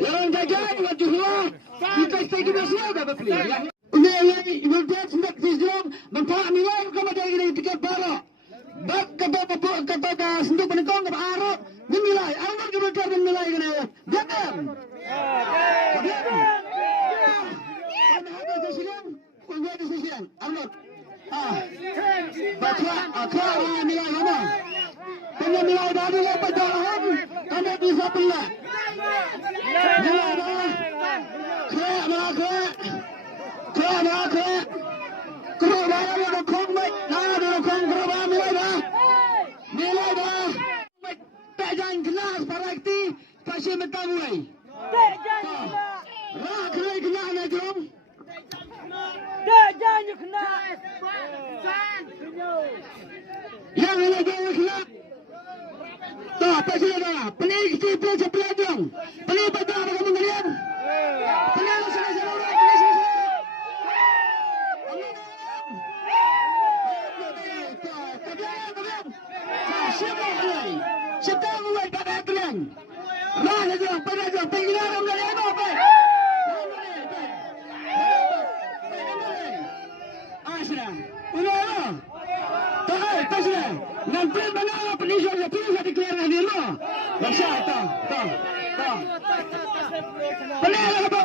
Yang jajan waktu semua kita stay bersama dapat player. Ini ibarat sendak sistem mempunyai nilai kepada ini tiket baru. Bak kepada sentuh penekong kepada arok nilai. Arok kepada nilai kena. Jangan. Ada sesian, ada sesian. Arok. Baca akar nilai mana? Kena nilai dari lepas dalam. Kena bisa pilih. Nilai dah. Kena nak. Kau mana ada kong baik, ada kong berapa nilai dah. Tak jangan kelas parakti pasien bertanggung. Rak kena nak jom. Tak jangan kena. Yang ini kena. Tak pasien dah. Pelik kita sebelah jom. Pelik pada apa kamu kalian? Pelik selesai orang. Siapa mulai pada kalian? Mana jom, pada jom, pergi dalam kalian apa? Asal, ulah. Tak sih. Nanti mana penisah dikeluarkan dia lo. Masa tak. Penis apa?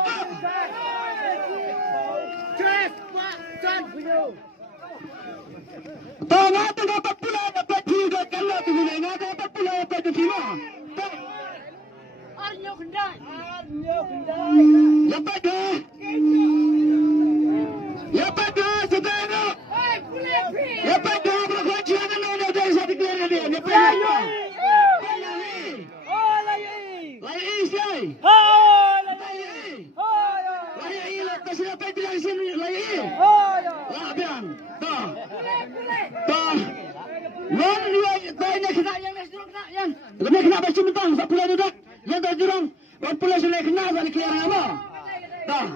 Tengah dapat pula dapat juga kalau tu boleh dapat pula dapat tu semua. Arnyo kendai. Dapat dah. Dapat dah sebenarnya. Dapat dah berkunci dengan mana dari satu keluarga dia. Dapat dah. Oh lagi. Lagi say. Oh lagi. Lagi lepas dapat bilang sini lagi. Oh ya. Lah biang. Dah. Non dua banyak kena yang. Lebih kena baca mentang 10 dedak. Yang dah jurang. Buat pula sudah kena balik keluar apa? Dah.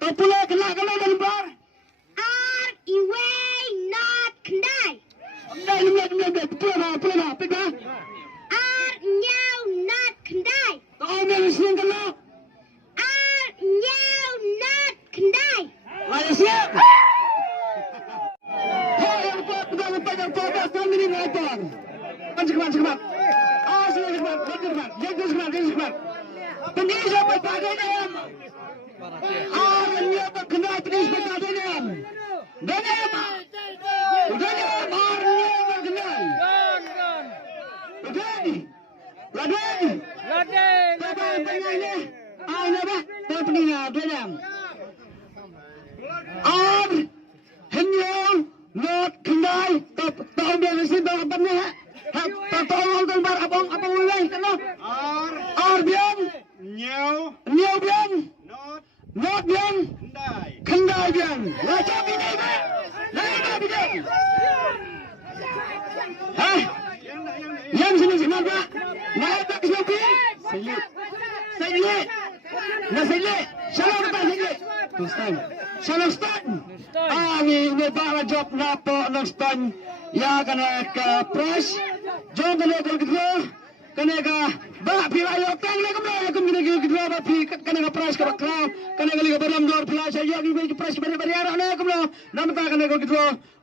Tak pula kena kalau dah lembar. Not kendai. Dah. Pula. Pegang. Not kendai. Kau ni siang kena. Not kendai. Lagi siap. Yang pobas kami ni melapor. Cepat. Cepat. Penisah berpakaian. Arnya kena penis berpakaian. Arnya berkenal. Laden. Bapak penyanyi. Ini apa? Peninah. Not kendai. Tahu dia mesti apa ni? Tahu gambar apa mulai kena? Biang. Nyau biang. Not biang. Kendai biang. Macam ini kan? Lain biang. Yang sini apa? Nak tak sepi? Selit. Shalom apa selit? Shalom stand. Ni bawa job napo ng stand. Ya kena ke press. Jom kena ke kena ke ba pirayo tang na kena ke press ke crowd. Kena ke baram dor pila saya ni press ke bariara na kena. Nam ta kena ke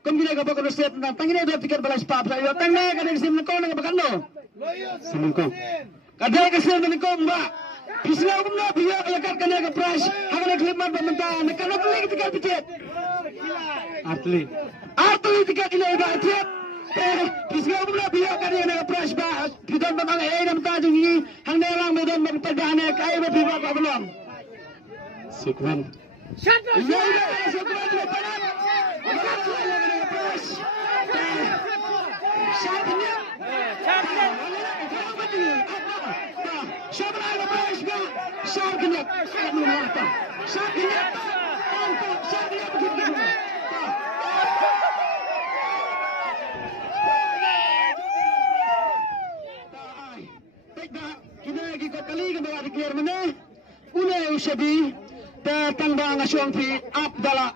kena ke bakal set na tangine do tiket balas pap saya tang na kena sim ko na bakando. Sim ko. Kadai ke sim ni ko ba. Pisau pun nak biar lekat kena ke press. Hakana klimat pementah. Kena beli tiket tiket. Atlet tiket ini ibarat. Pisau pun nak biar kena ke press ba. Kita memang nam ta jingi hang nelang medan berpedana kai berpihak ke belum. Syukran. Syukran lepas. Una ushabi ta tangba nga syong pi up dala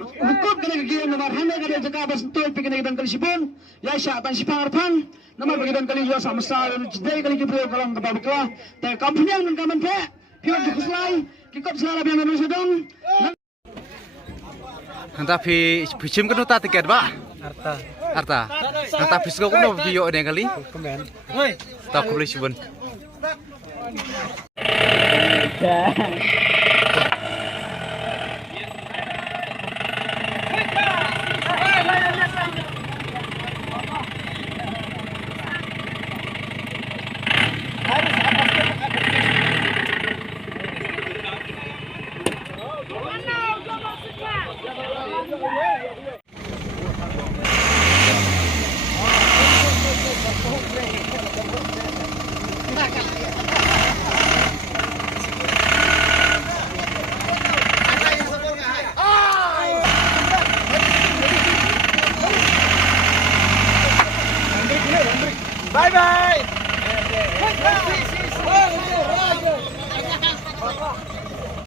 hukum kena kegiatan nomor hanya kena jaga bersentuh pergi kena kegiatan kali sipun ya syaitan sipang arpan nomor kegiatan kali yo sama sal jadi kali kita kalau ke babak tapi company yang kaman pe pion dikuslai kikop salah yang anu sedang Hanta pichim kan uta tiket ba? Arta. Hanta pisko kan bio ne kali? Komen. Tak boleh sibun. Bye bye.